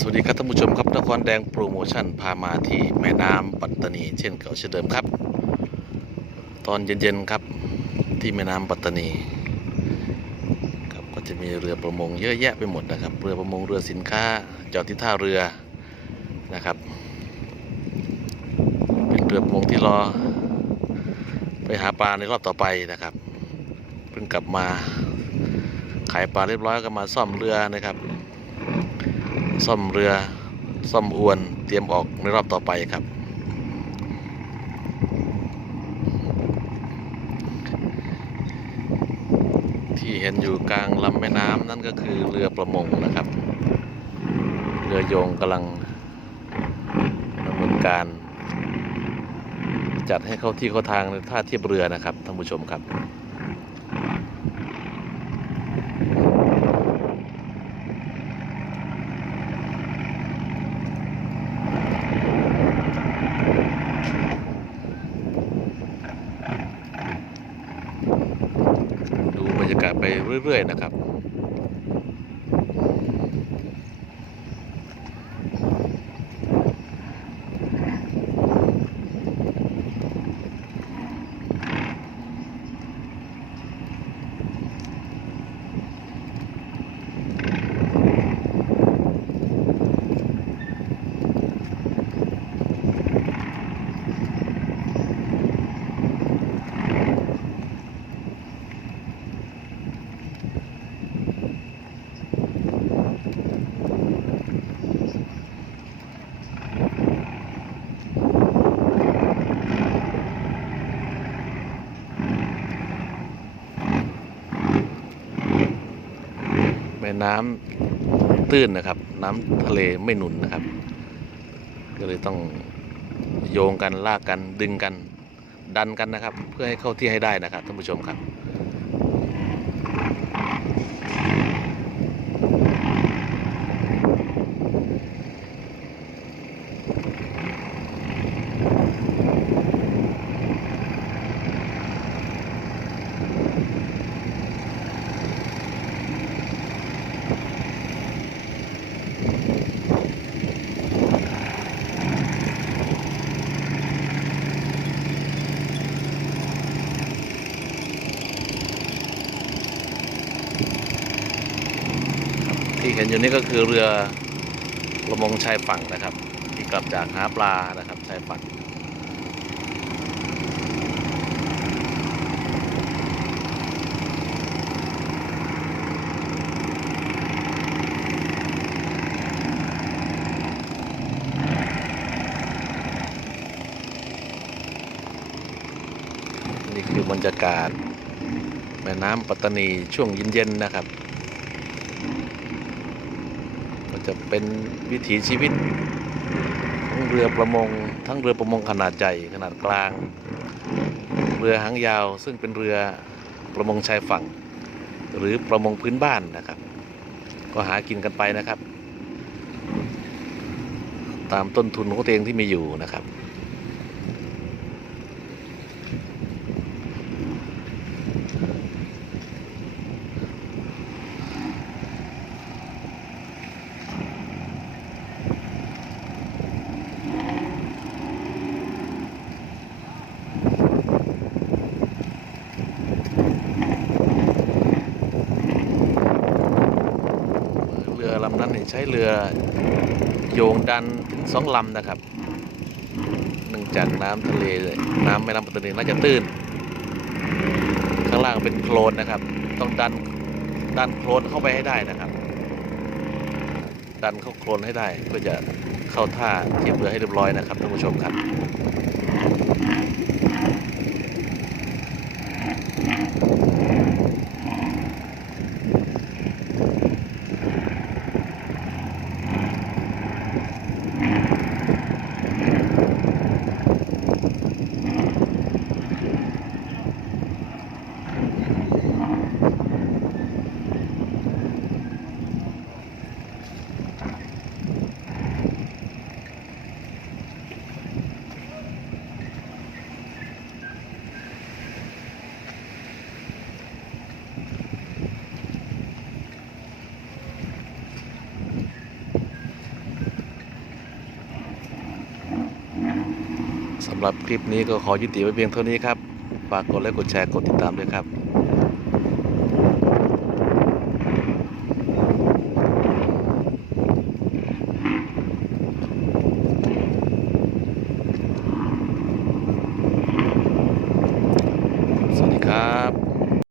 สวัสดีครับท่านผู้ชมครับนครแดงโปรโมชั่นพามาที่แม่น้ำปัตตานี เช่นเก่าเช่นเดิมครับ ตอนเย็นๆครับที่แม่น้ำปัตตานีครับก็จะมีเรือประมงเยอะแยะไปหมดนะครับ เรือประมงเรือสินค้าจอดที่ท่าเรือนะครับ เป็นเรือประมงที่รอ ไปหาปลาในรอบต่อไปนะครับ เพิ่งกลับมาขายปลาเรียบร้อยก็มาซ่อมเรือนะครับ ซ่อมเรือซ่อมอวนเตรียมออกในรอบต่อไปครับ ที่เห็นอยู่กลางลำแม่น้ำนั่นก็คือเรือประมงนะครับ เรือโยงกำลังดำเนินการ จัดให้เข้าที่เข้าทางในท่าเทียบเรือนะครับท่านผู้ชมครับ ดูบรรยากาศ ไปเรื่อยๆนะครับ น้ำตื้นนะครับ น้ำทะเลไม่หนุนนะครับ ก็เลยต้องโยงกันลากกันดึงกันดันกันนะครับ เพื่อให้เข้าที่ให้ได้นะครับท่านผู้ชมครับ ที่เห็นอยู่นี่ก็คือเรือประมงชายฝั่งนะครับ ที่กลับจากหาปลานะครับชายฝั่งนี่คือบรรยากาศแม่น้ำปัตตานีช่วงเย็นๆนะครับ ก็จะเป็นวิถีชีวิตของเรือประมง ทั้งเรือประมงขนาดใหญ่ขนาดกลาง เรือหางยาว ซึ่งเป็นเรือประมงชายฝั่ง หรือประมงพื้นบ้านนะครับ ก็หากินกันไปนะครับ ตามต้นทุนของตัวเองที่มีอยู่นะครับ นี่ใช้เรือโยงดันถึงสองลำนะครับเนื่องจากน้ำทะเลน้ำแม่น้ำปัตตานีน่าจะตื้น ข้างล่างเป็นโคลนนะครับ ต้องดันดันโคลนเข้าไปให้ได้นะครับ ดันเข้าโคลนให้ได้เพื่อจะเข้าท่าเทียบเรือให้เรียบร้อยนะครับท่านผู้ชมครับำหรับคลิปนี้ก็ขอยุติไว้เพียงเท่านี้ครับ ฝากกดไลค์กดแชร์กดติดตามด้วยครับสวัสดีครับ